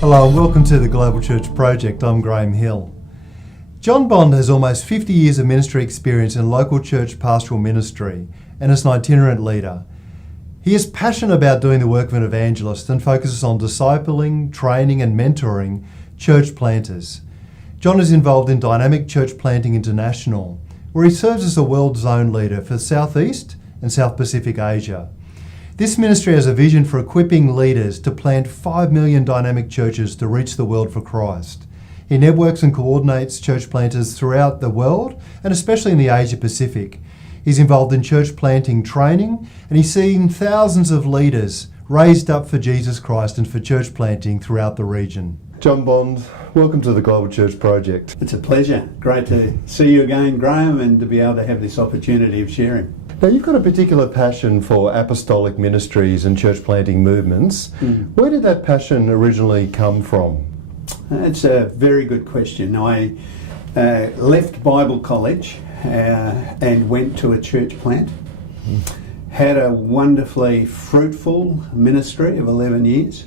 Hello and welcome to the Global Church Project. I'm Graham Hill. John Bond has almost 50 years of ministry experience in local church pastoral ministry and is an itinerant leader. He is passionate about doing the work of an evangelist and focuses on discipling, training and mentoring church planters. John is involved in Dynamic Church Planting International, where he serves as a world zone leader for Southeast and South Pacific Asia. This ministry has a vision for equipping leaders to plant 5 million dynamic churches to reach the world for Christ. He networks and coordinates church planters throughout the world, and especially in the Asia Pacific. He's involved in church planting training, and he's seen thousands of leaders raised up for Jesus Christ and for church planting throughout the region. John Bond, welcome to the Global Church Project. It's a pleasure. Great to see you again, Graham, and to be able to have this opportunity of sharing. Now, you've got a particular passion for apostolic ministries and church planting movements. Where did that passion originally come from? That's a very good question. I left Bible college and went to a church plant. Had a wonderfully fruitful ministry of 11 years.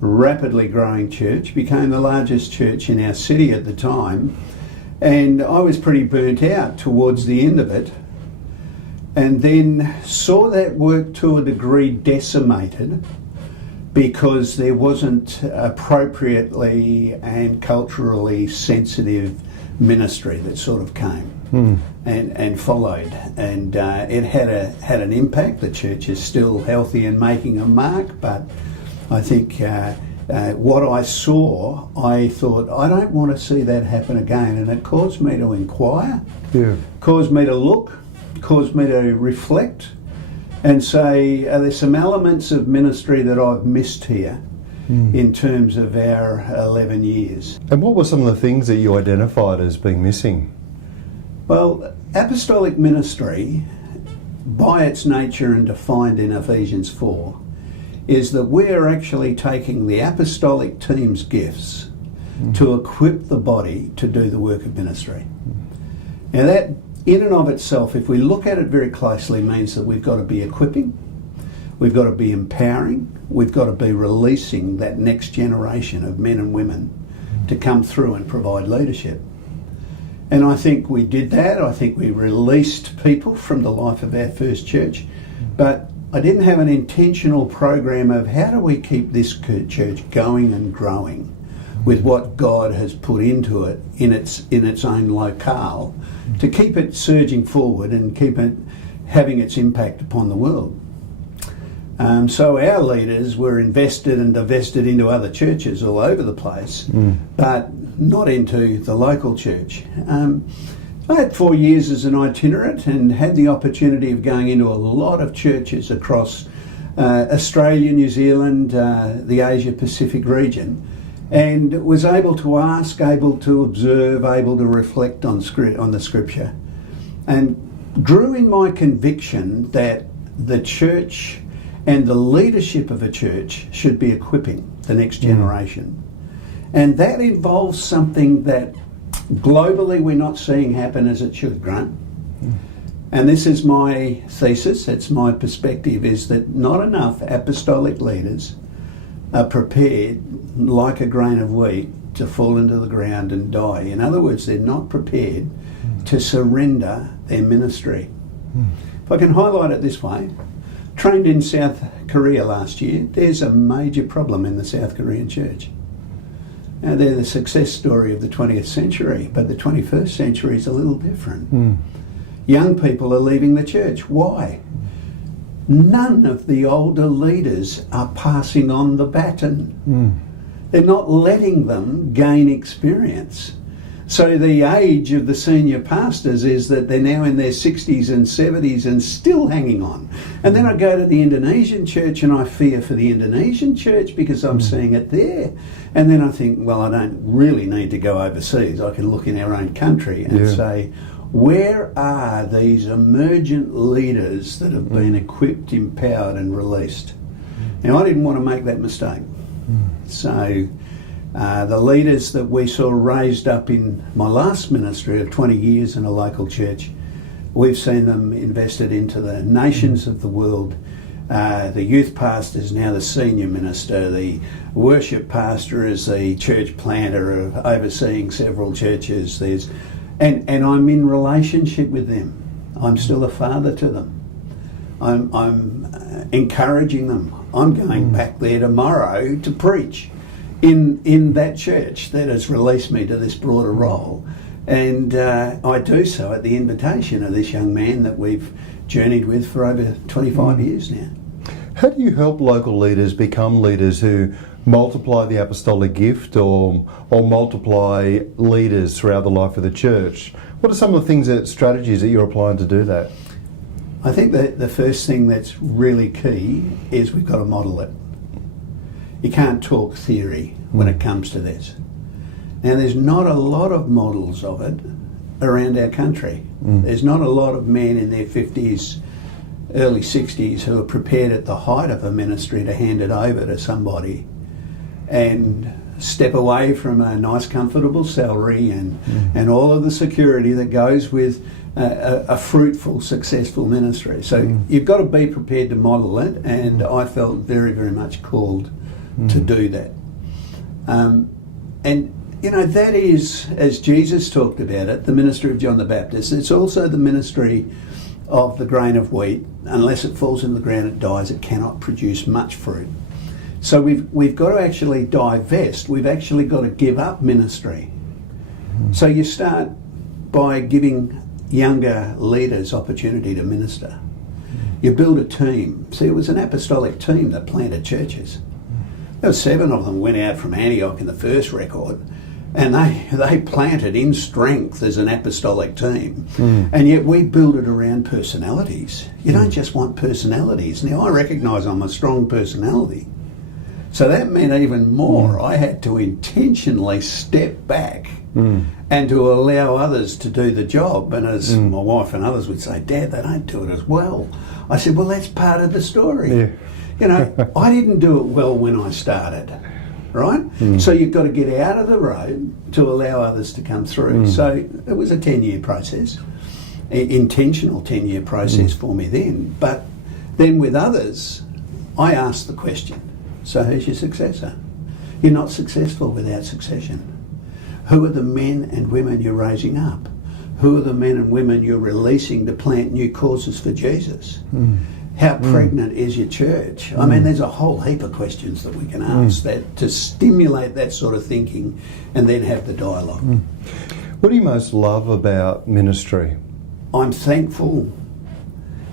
Rapidly growing church, became the largest church in our city at the time, and I was pretty burnt out towards the end of it, and then saw that work to a degree decimated because there wasn't appropriately and culturally sensitive ministry that sort of came and followed, and it had an impact. The church is still healthy and making a mark, but I think what I saw, I thought, I don't want to see that happen again, and it caused me to inquire, caused me to look, caused me to reflect and say, are there some elements of ministry that I've missed here in terms of our 11 years? And what were some of the things that you identified as being missing? Well, apostolic ministry, by its nature and defined in Ephesians 4, is that we're actually taking the apostolic team's gifts to equip the body to do the work of ministry. Now that, in and of itself, if we look at it very closely, means that we've got to be equipping, we've got to be empowering, we've got to be releasing that next generation of men and women to come through and provide leadership. And I think we did that. I think we released people from the life of our first church, but I didn't have an intentional program of how do we keep this church going and growing with what God has put into it in its own locale to keep it surging forward and keep it having its impact upon the world. So our leaders were invested and divested into other churches all over the place, but not into the local church. I had 4 years as an itinerant and had the opportunity of going into a lot of churches across Australia, New Zealand, the Asia Pacific region, and was able to ask, able to observe, able to reflect on the scripture, and grew in my conviction that the church and the leadership of a church should be equipping the next generation. And that involves something that globally we're not seeing happen as it should, Grant. And this is my thesis, it's my perspective, is that not enough apostolic leaders are prepared, like a grain of wheat, to fall into the ground and die. In other words, they're not prepared to surrender their ministry. If I can highlight it this way, trained in South Korea last year, there's a major problem in the South Korean church. Now, they're the success story of the 20th century, but the 21st century is a little different. Young people are leaving the church. Why? None of the older leaders are passing on the baton. They're not letting them gain experience. So the age of the senior pastors is that they're now in their 60s and 70s and still hanging on. And then I go to the Indonesian church and I fear for the Indonesian church because I'm seeing it there. And then I think, well, I don't really need to go overseas. I can look in our own country and say, where are these emergent leaders that have been equipped, empowered and released? Now, I didn't want to make that mistake. So the leaders that we saw raised up in my last ministry of 20 years in a local church, we've seen them invested into the nations of the world, The youth pastor is now the senior minister. The worship pastor is the church planter of overseeing several churches. And I'm in relationship with them. I'm still a father to them. I'm encouraging them. I'm going back there tomorrow to preach in that church that has released me to this broader role. And I do so at the invitation of this young man that we've journeyed with for over 25 years now. How do you help local leaders become leaders who multiply the apostolic gift or multiply leaders throughout the life of the church? What are some of the strategies that you're applying to do that? I think that the first thing that's really key is we've got to model it. You can't talk theory when it comes to this. Now, there's not a lot of models of it around our country. There's not a lot of men in their 50s, early 60s who are prepared at the height of a ministry to hand it over to somebody and step away from a nice comfortable salary and all of the security that goes with a fruitful, successful ministry. So you've got to be prepared to model it, and I felt very, very much called to do that. And you know, that is, as Jesus talked about it, the ministry of John the Baptist. It's also the ministry of the grain of wheat. Unless it falls in the ground, it dies. It cannot produce much fruit. So we've got to actually divest. We've actually got to give up ministry. So you start by giving younger leaders opportunity to minister. You build a team. See, it was an apostolic team that planted churches. There were 7 of them went out from Antioch in the first record, and they planted in strength as an apostolic team. And yet we build it around personalities. You don't just want personalities. Now, I recognise I'm a strong personality, so that meant even more. I had to intentionally step back and to allow others to do the job. And as my wife and others would say, Dad, they don't do it as well. I said, well, that's part of the story. Yeah. You know, I didn't do it well when I started, right? So you've got to get out of the road to allow others to come through. So it was a 10-year process, intentional 10-year process for me then. But then with others, I asked the question, so who's your successor? You're not successful without succession. Who are the men and women you're raising up? Who are the men and women you're releasing to plant new causes for Jesus? How pregnant is your church? I mean, there's a whole heap of questions that we can ask that to stimulate that sort of thinking and then have the dialogue. What do you most love about ministry? I'm thankful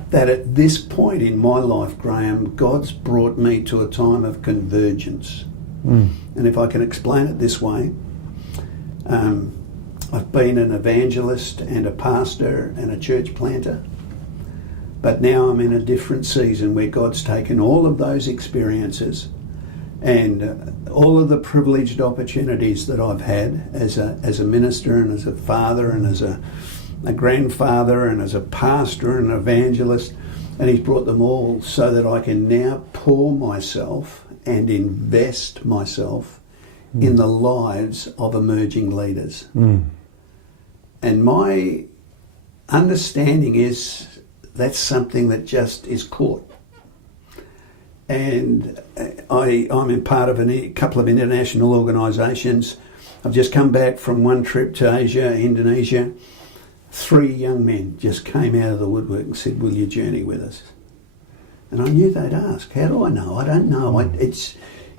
that at this point in my life, Graham, God's brought me to a time of convergence. And if I can explain it this way, I've been an evangelist and a pastor and a church planter. But now I'm in a different season where God's taken all of those experiences and all of the privileged opportunities that I've had as a minister and as a father and as a grandfather and as a pastor and an evangelist, and He's brought them all so that I can now pour myself and invest myself in the lives of emerging leaders. And my understanding is that's something that just is caught. And I'm in part of a couple of international organisations. I've just come back from one trip to Asia, Indonesia. 3 young men just came out of the woodwork and said, will you journey with us? And I knew they'd ask. How do I know? I don't know.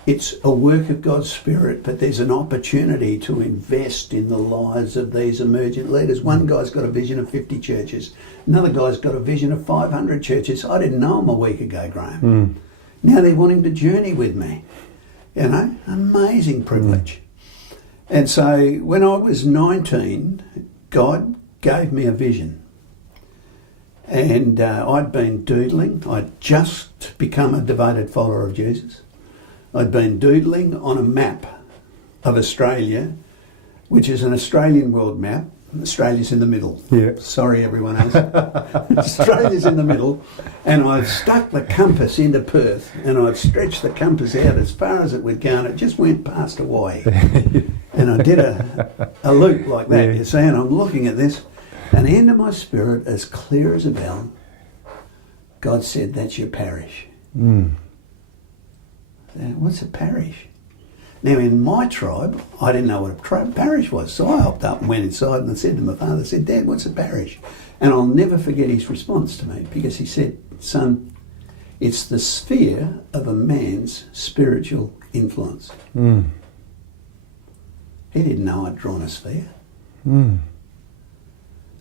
It's a work of God's Spirit, but there's an opportunity to invest in the lives of these emergent leaders. One guy's got a vision of 50 churches. Another guy's got a vision of 500 churches. I didn't know him a week ago, Graham. Now they're wanting to journey with me. You know, amazing privilege. And so when I was 19, God gave me a vision. And I'd been doodling. I'd just become a devoted follower of Jesus. I'd been doodling on a map of Australia, which is an Australian world map. Australia's in the middle. Yeah. Sorry, everyone else. Australia's in the middle. And I've stuck the compass into Perth and I've stretched the compass out as far as it would go, and it just went past Hawaii. And I did a loop like that, you see, and I'm looking at this, and into my spirit, as clear as a bell, God said, that's your parish. What's a parish? Now, in my tribe, I didn't know what a parish was, so I hopped up and went inside and I said to my father, I said, Dad, what's a parish? And I'll never forget his response to me, because he said, son, it's the sphere of a man's spiritual influence. He didn't know I'd drawn a sphere.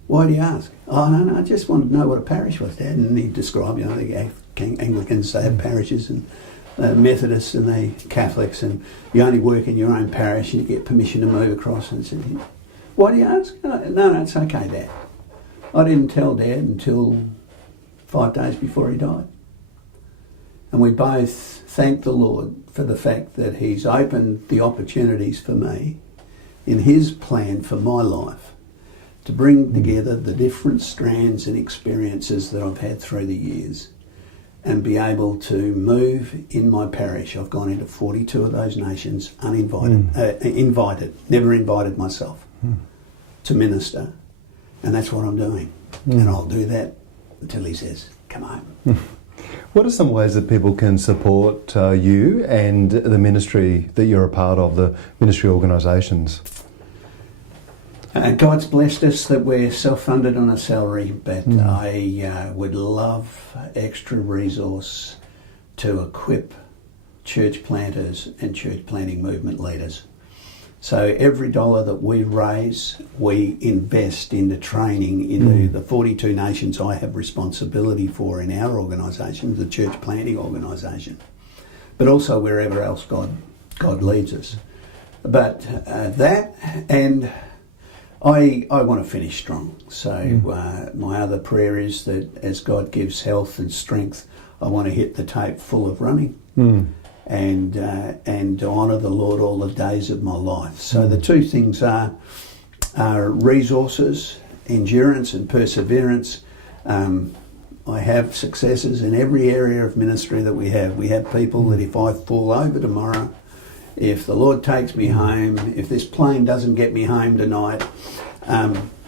Why do you ask? Oh, no, I just wanted to know what a parish was, Dad. And he described, the Anglicans, they have parishes, and Methodists and they Catholics, and you only work in your own parish and you get permission to move across. And said, why do you ask? No, it's okay, Dad. I didn't tell Dad until 5 days before he died. And we both thanked the Lord for the fact that he's opened the opportunities for me in his plan for my life to bring together the different strands and experiences that I've had through the years and be able to move in my parish. I've gone into 42 of those nations invited, never invited myself to minister, and that's what I'm doing. And I'll do that until he says, come home. What are some ways that people can support you and the ministry that you're a part of, the ministry organisations? God's blessed us that we're self-funded on a salary, but I would love extra resource to equip church planters and church planting movement leaders. So every dollar that we raise, we invest into training into the 42 nations I have responsibility for in our organisation, the church planting organisation, but also wherever else God leads us. But that, and I want to finish strong. So my other prayer is that as God gives health and strength, I want to hit the tape full of running. And to honour the Lord all the days of my life. So the two things are resources, endurance and perseverance. I have successes in every area of ministry that we have. We have people that if I fall over tomorrow, if the Lord takes me home, if this plane doesn't get me home tonight,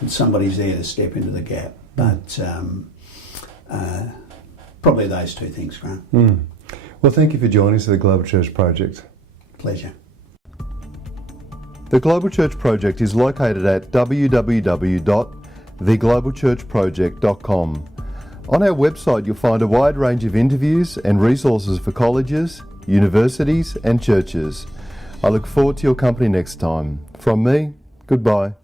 somebody's there to step into the gap. But probably those two things, Graham. Well, thank you for joining us at the Global Church Project. Pleasure. The Global Church Project is located at www.theglobalchurchproject.com. On our website, you'll find a wide range of interviews and resources for colleges, universities and churches. I look forward to your company next time. From me, goodbye.